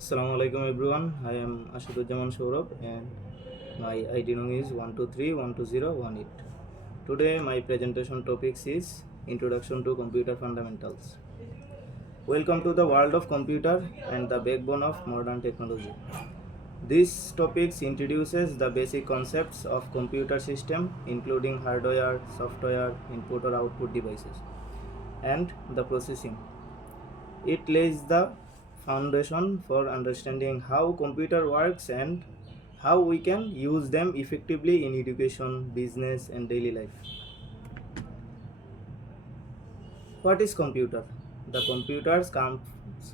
Assalamu alaikum everyone. I am Ashaduzzaman Saurabh and my ID number is 123120118. Today my presentation topic is Introduction to Computer Fundamentals. Welcome to the world of computer and the backbone of modern technology. This topic introduces the basic concepts of computer system including hardware, software, input or output devices and the processing. It lays the foundation for understanding how computer works and how we can use them effectively in education, business and daily life. What is computer? The computers comes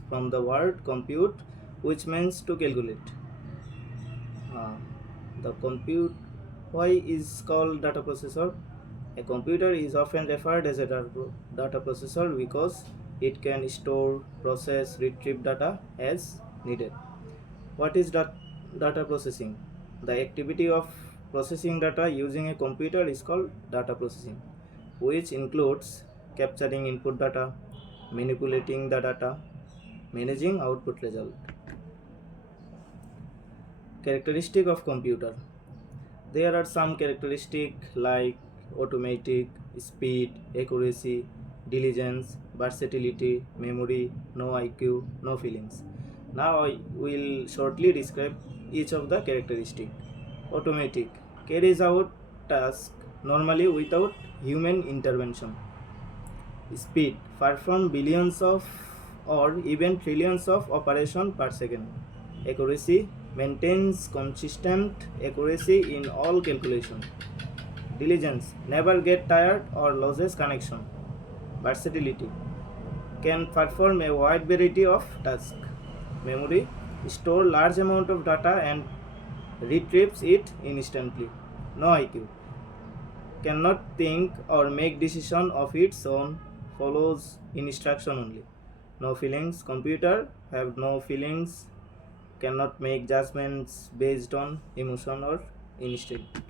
from the word compute, which means to calculate. Uh, the compute why is called data processor? A computer is often referred as a data processor because it can store, process, retrieve data as needed. What is data processing? The activity of processing data using a computer is called data processing, which includes capturing input data, manipulating the data, managing output result. Characteristic of computer. There are some characteristics like automatic, speed, accuracy, diligence, versatility, memory, no IQ, no feelings. Now I will shortly describe each of the characteristics. Automatic carries out tasks normally without human intervention. Speed perform billions of or even trillions of operations per second. Accuracy maintains consistent accuracy in all calculation. Diligence never get tired or loses connection. Versatility can perform a wide variety of tasks. Memory store large amount of data and retrieves it instantly. No IQ cannot think or make decision of its own, follows instruction only. No feelings. Computer have no feelings, cannot make judgments based on emotion or instinct.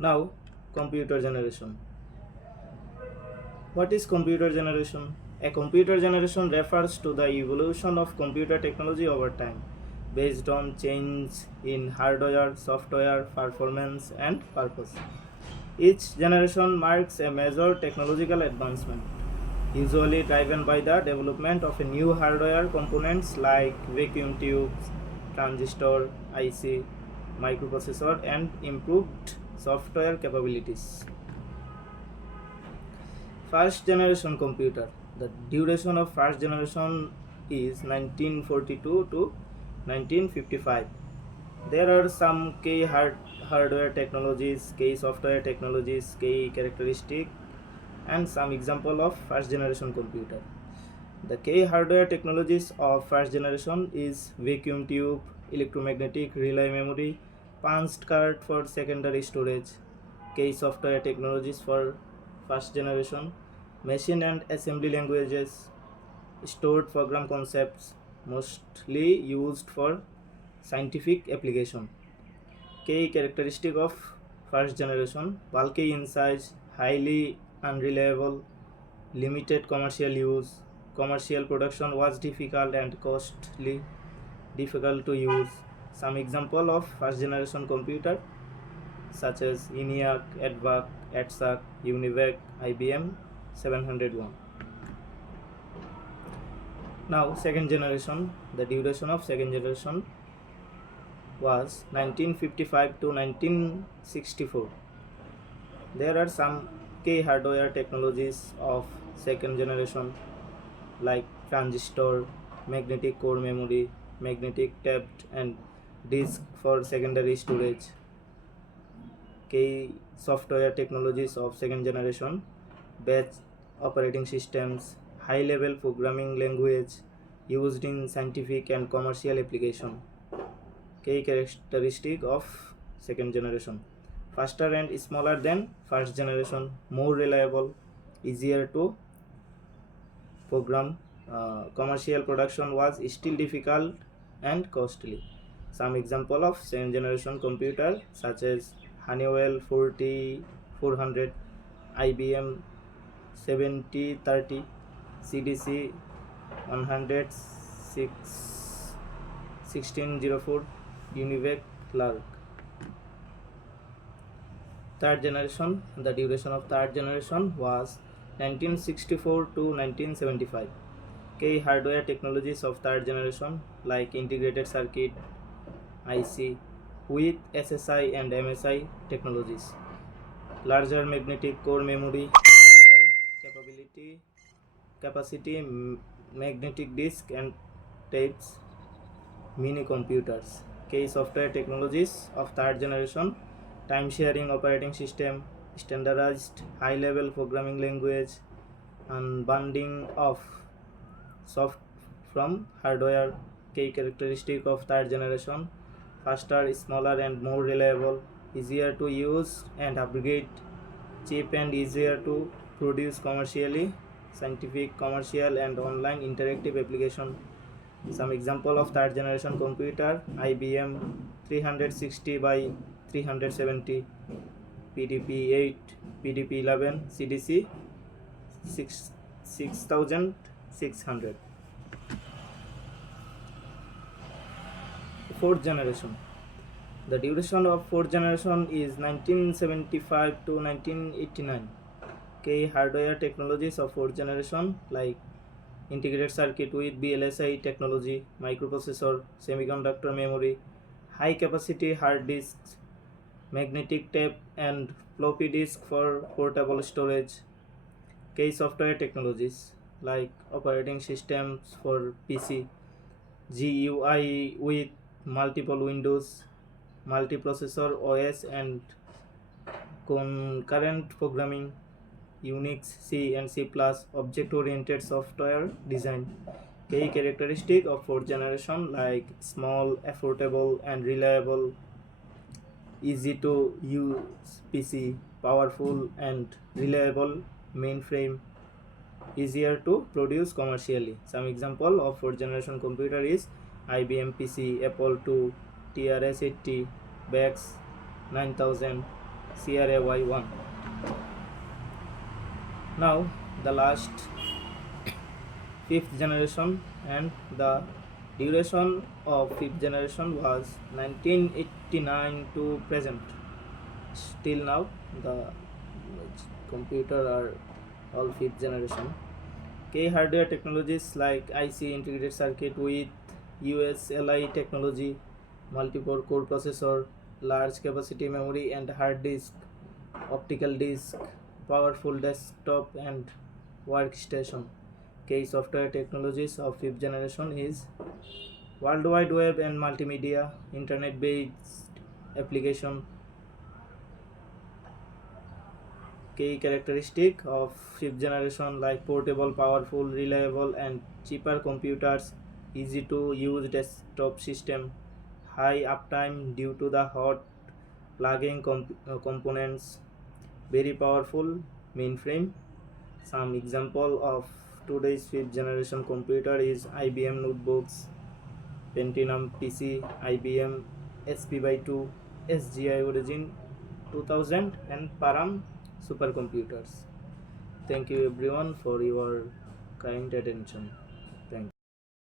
Now, computer generation. What is computer generation? A computer generation refers to the evolution of computer technology over time based on change in hardware, software, performance, and purpose. Each generation marks a major technological advancement, usually driven by the development of a new hardware components like vacuum tubes, transistor, IC, microprocessor, and improved software capabilities. First generation computer. The duration of first generation is 1942 to 1955. There are some key hardware technologies, key software technologies, key characteristic, and some example of first generation computer. The key hardware technologies of first generation is vacuum tube, electromagnetic relay memory, punched card for secondary storage. Key software technologies for first generation, machine and assembly languages, stored program concepts, mostly used for scientific application. Key characteristic of first generation: bulky in size, highly unreliable, limited commercial use. Commercial production was difficult and costly, difficult to use. Some example of first generation computer such as ENIAC, ADVAC, ATSAC, UNIVAC, IBM 701. Now second generation, the duration of second generation was 1955 to 1964. There are some key hardware technologies of second generation like transistor, magnetic core memory, magnetic tape and disk for secondary storage. Key software technologies of second generation: batch operating systems, high level programming language used in scientific and commercial application. Key characteristic of second generation: faster and smaller than first generation, more reliable, easier to program. Commercial production was still difficult and costly. Some example of second generation computer such as Honeywell 400, IBM 7030, CDC 1604 Univac Lark. Third generation, the duration of third generation was 1964 to 1975. Key hardware technologies of third generation like integrated circuit IC with SSI and MSI technologies, larger magnetic core memory, larger capacity magnetic disk and tapes, mini computers. Key software technologies of third generation: time sharing operating system, standardized high level programming language, unbundling of soft from hardware. Key characteristic of third generation: faster, smaller and more reliable, easier to use and upgrade, cheap and easier to produce commercially, scientific, commercial and online interactive application. Some example of third generation computer: IBM 360 by 370, PDP-8, PDP-11, CDC 6600. Fourth generation. The duration of fourth generation is 1975 to 1989. Key hardware technologies of fourth generation like integrated circuit with VLSI technology, microprocessor, semiconductor memory, high capacity hard disks, magnetic tape and floppy disk for portable storage. Key software technologies like operating systems for PC, GUI with multiple windows, multiprocessor OS and concurrent programming, Unix, C and C+, object-oriented software design. Key characteristic of fourth generation like small, affordable and reliable, easy to use PC, powerful and reliable mainframe, easier to produce commercially. Some example of fourth generation computer is IBM PC, Apple II, TRS-80, BAX 9000, CRAY1. Now the last fifth generation, and the duration of fifth generation was 1989 to present. Still now the computer are all fifth generation. Key hardware technologies like IC integrated circuit with USLI technology, multiple core processor, large capacity memory and hard disk, optical disk, powerful desktop and workstation. Key software technologies of fifth generation is World Wide Web and multimedia, internet based application. Key characteristic of fifth generation like portable, powerful, reliable and cheaper computers, easy to use desktop system, high uptime due to the hot plugging components, very powerful mainframe. Some example of today's fifth generation computer is IBM notebooks, Pentium PC, IBM SP/2, SGI Origin 2000 and Param supercomputers. Thank you everyone for your kind attention.